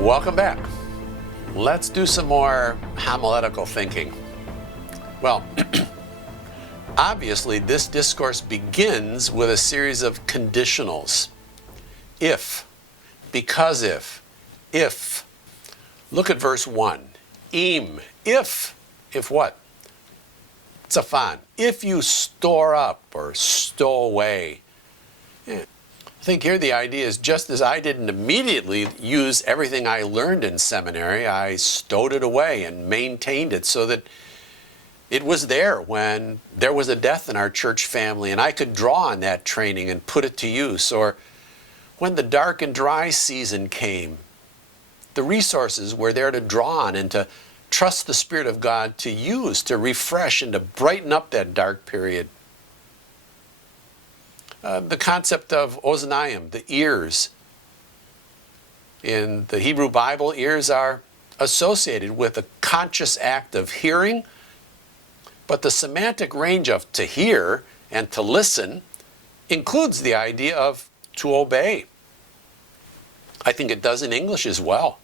Welcome back. Let's do some more homiletical thinking. Well, obviously this discourse begins with a series of conditionals. If, because if. Look at verse 1. Im, if what? Tzafan, if you store up or stow away. I think here the idea is just as I didn't immediately use everything I learned in seminary, I stowed it away and maintained it so that it was there when there was a death in our church family and I could draw on that training and put it to use. Or when the dark and dry season came, the resources were there to draw on and to trust the Spirit of God to use, to refresh and to brighten up that dark period. The concept of oznaim, the ears. In the Hebrew Bible, ears are associated with a conscious act of hearing, but the semantic range of to hear and to listen includes the idea of to obey. I think it does in English as well.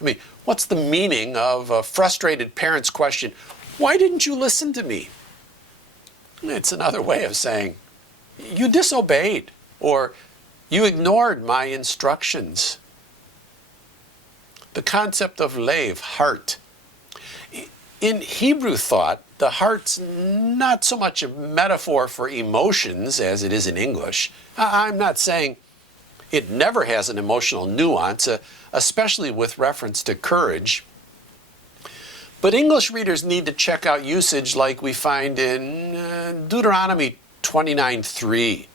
I mean, what's the meaning of a frustrated parent's question, why didn't you listen to me? It's another way of saying, you disobeyed, or you ignored my instructions. The concept of lev, heart. In Hebrew thought, the heart's not so much a metaphor for emotions as it is in English. I'm not saying it never has an emotional nuance, especially with reference to courage. But English readers need to check out usage like we find in Deuteronomy 29:3,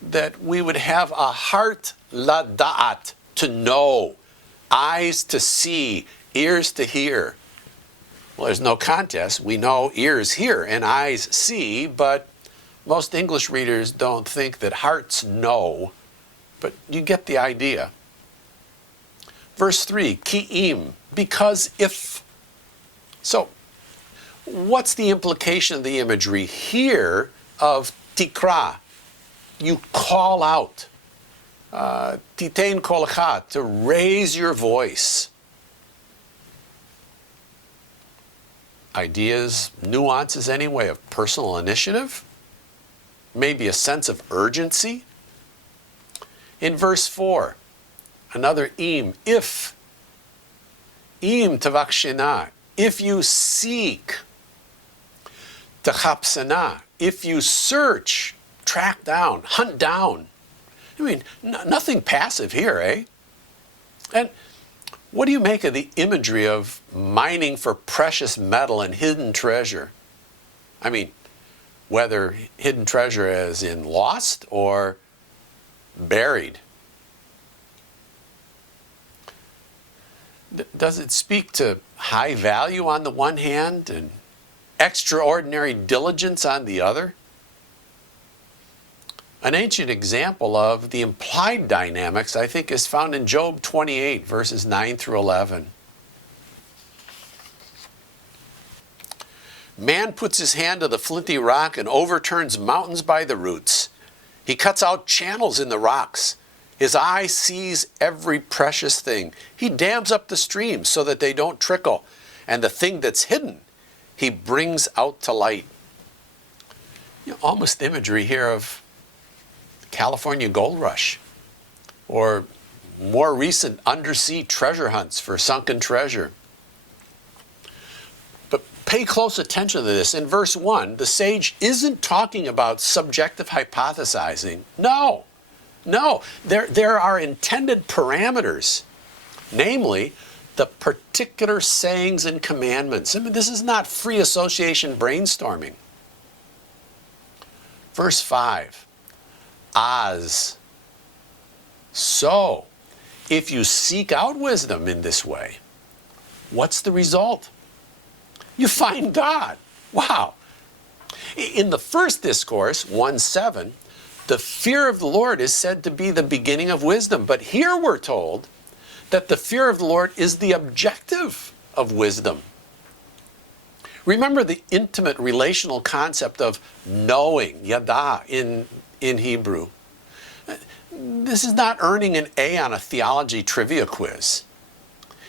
that we would have a heart lada'at, to know, eyes to see, ears to hear. Well, there's no contest. We know ears hear and eyes see, but most English readers don't think that hearts know, but you get the idea. Verse 3, ki'im, because if. So, what's the implication of the imagery here of tikra? You call out. Titein kolcha, to raise your voice. Ideas, nuances anyway, of personal initiative. Maybe a sense of urgency. In verse 4, another im, if. Im tavakshena, if you seek. Tachapsana, if you search, track down, hunt down. I mean, nothing passive here, eh? And what do you make of the imagery of mining for precious metal and hidden treasure? I mean, whether hidden treasure as in lost or buried. Does it speak to high value on the one hand and extraordinary diligence on the other? An ancient example of the implied dynamics, I think, is found in Job 28, verses 9 through 11. Man puts his hand to the flinty rock and overturns mountains by the roots. He cuts out channels in the rocks. His eye sees every precious thing. He dams up the streams so that they don't trickle. And the thing that's hidden, he brings out to light. Almost imagery here of California gold rush, or more recent undersea treasure hunts for sunken treasure. But pay close attention to this. In verse 1, the sage isn't talking about subjective hypothesizing. No. There are intended parameters, namely the particular sayings and commandments. I mean, this is not free association brainstorming. Verse 5. As. So, if you seek out wisdom in this way, what's the result? You find God. Wow. In the first discourse, 1:7, the fear of the Lord is said to be the beginning of wisdom. But here we're told that the fear of the Lord is the objective of wisdom. Remember the intimate relational concept of knowing, yada, in Hebrew. this is not earning an A on a theology trivia quiz.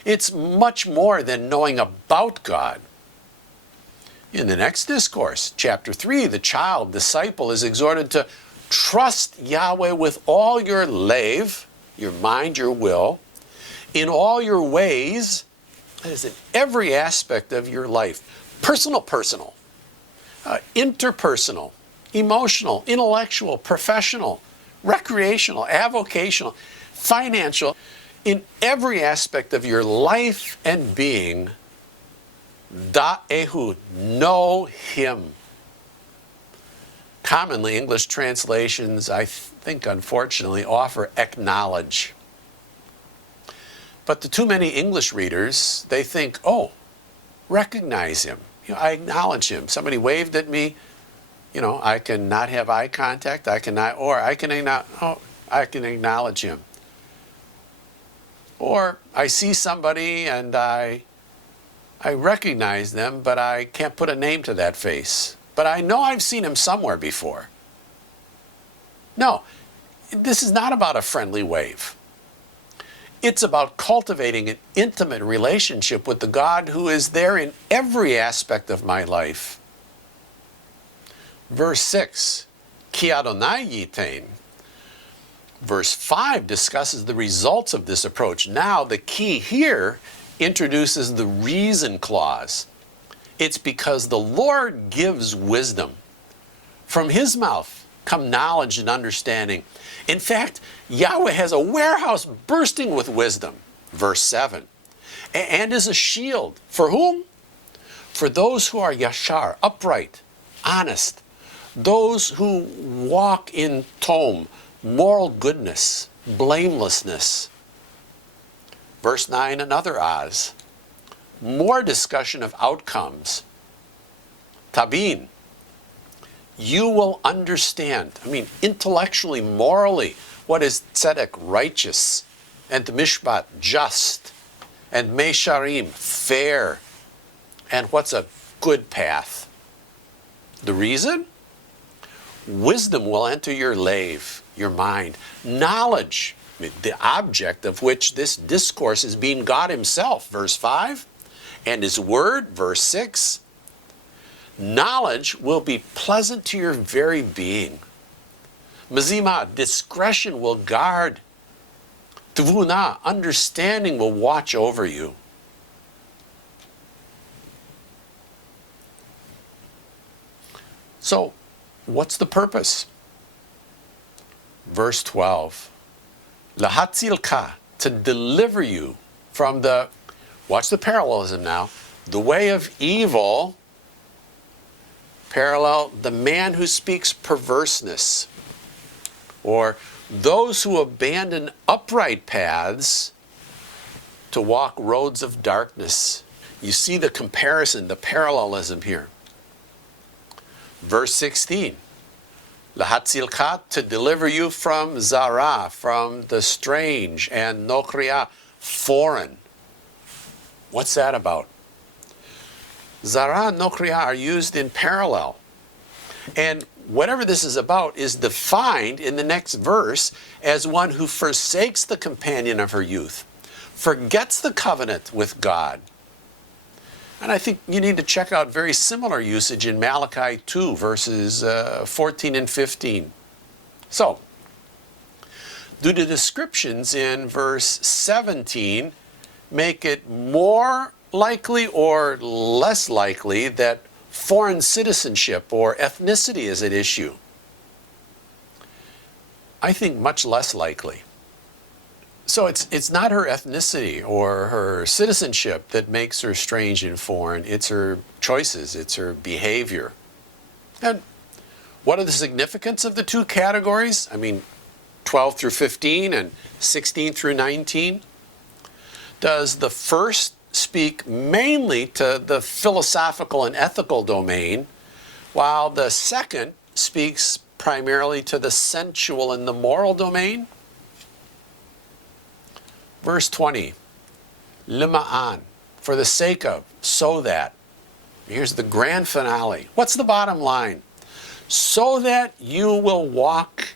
It's much more than knowing about God. In the next discourse, chapter 3, the child, disciple, is exhorted to trust Yahweh with all your lave, your mind, your will, in all your ways, that is in every aspect of your life. Personal, interpersonal, emotional, intellectual, professional, recreational, avocational, financial, in every aspect of your life and being. Da'ehu, know him. Commonly, English translations, I think unfortunately, offer acknowledge. But to too many English readers, they think, oh, recognize him. I acknowledge him. Somebody waved at me. I can not have eye contact. I can acknowledge him. Or I see somebody and I recognize them, but I can't put a name to that face. But I know I've seen him somewhere before. No, this is not about a friendly wave. It's about cultivating an intimate relationship with the God who is there in every aspect of my life. Verse 6, Ki Adonai yitain. Verse 5 discusses the results of this approach. Now, the key here introduces the reason clause. It's because the Lord gives wisdom. From his mouth come knowledge and understanding. In fact, Yahweh has a warehouse bursting with wisdom. Verse 7. And is a shield. For whom? For those who are yashar, upright, honest. Those who walk in tom, moral goodness, blamelessness. Verse 9, another Oz. More discussion of outcomes. Tabin. You will understand, intellectually, morally, what is tzedek, righteous, and mishpat, just, and mesharim, fair, and what's a good path. The reason? Wisdom will enter your lave, your mind. Knowledge, the object of which this discourse is being God himself, verse 5, and his word, verse 6. Knowledge will be pleasant to your very being. Mazima, discretion will guard. Tuvuna, understanding will watch over you. So, what's the purpose? Verse 12. Lahatzilka, to deliver you from the, watch the parallelism now, the way of evil. Parallel, the man who speaks perverseness, or those who abandon upright paths to walk roads of darkness. You see the comparison, the parallelism here. Verse 16, Lahatzilka, to deliver you from Zara, from the strange, and Nokriya, foreign. What's that about? Zara and Nokriya are used in parallel. And whatever this is about is defined in the next verse as one who forsakes the companion of her youth, forgets the covenant with God. And I think you need to check out very similar usage in Malachi 2, verses 14 and 15. So, do the descriptions in verse 17 make it more likely or less likely that foreign citizenship or ethnicity is at issue? I think much less likely. So it's not her ethnicity or her citizenship that makes her strange and foreign. It's her choices. It's her behavior. And what are the significance of the two categories? 12 through 15 and 16 through 19. Does the first speak mainly to the philosophical and ethical domain, while the second speaks primarily to the sensual and the moral domain? Verse 20, Lima'an, for the sake of, so that. Here's the grand finale. What's the bottom line? So that you will walk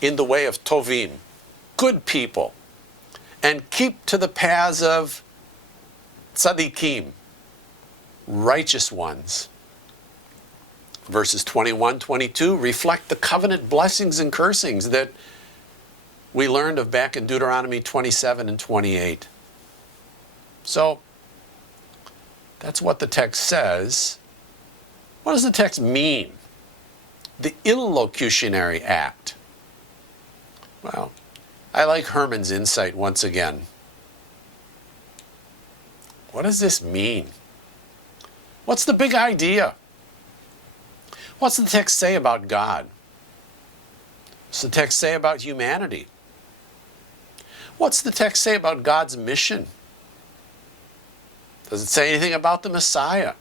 in the way of tovim, good people, and keep to the paths of tzaddikim, righteous ones. Verses 21, 22 reflect the covenant blessings and cursings that we learned of back in Deuteronomy 27 and 28. So, that's what the text says. What does the text mean? The illocutionary act. Well, I like Herman's insight once again. What does this mean? What's the big idea? What's the text say about God? What's the text say about humanity? What's the text say about God's mission? Does it say anything about the Messiah?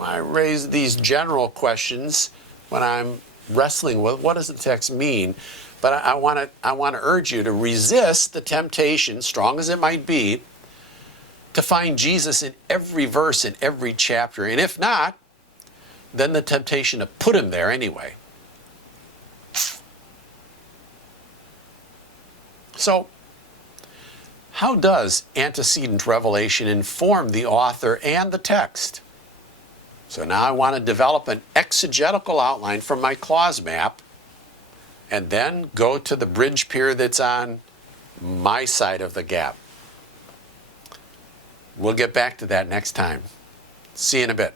I raise these general questions when I'm wrestling with what does the text mean, but I want to urge you to resist the temptation, strong as it might be, to find Jesus in every verse in every chapter, and if not, then the temptation to put him there anyway. So, how does antecedent revelation inform the author and the text? So now I want to develop an exegetical outline from my clause map and then go to the bridge pier that's on my side of the gap. We'll get back to that next time. See you in a bit.